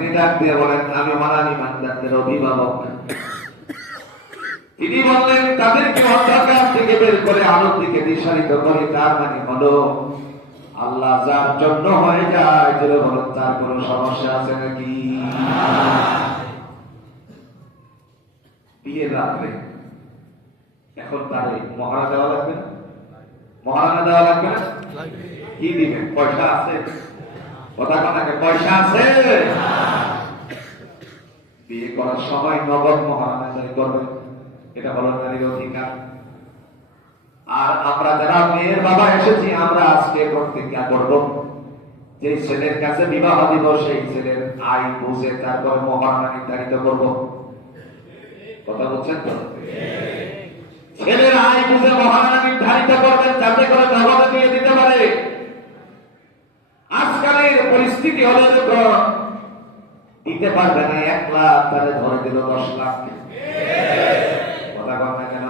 তিনি ডাক দিয়ে বলেন, আমি মারান ইমানদারদের অভিভাবক। তিনি বললেন, তাদেরকে অন্ধকার থেকে বের করে আলোর দিকে দিশারিত করে। তার মানে হলো আল্লাহ যার জন্য হয়ে যায়, যে বলেন তার কোনো সমস্যা আছে নাকি? বিয়ের রাত্রে এখন তারে মহারা দেওয়া লাগবে না? মহারানা দেওয়া লাগবে না? কি দিবেন? পয়সা আছে? কথা কথাকে পয়সা আছে? বিয়ে করার সময় নগদ মহারানা তৈরি করবেন, এটা হলো নারীর অধিকার। আর আমরা যারা মেয়ের বাবা এসেছি, আমরা আজকে প্রতিজ্ঞা করব, যে ছেলের কাছে বিবাহ দিব, সেই ছেলের আয় বুঝে তারপর মহারানা নির্ধারিত করব। কথা বলছেন তো? ছেলের আয় বুঝে মহারানা নির্ধারিত করবেন, যাতে করে নগদে দিয়ে দিতে পারে। আজকালের পরিস্থিতি হলো দিতে পারবে না 1 লাখ, তাহলে ধরে দিল 10 লাখ। কথা বল না কেন?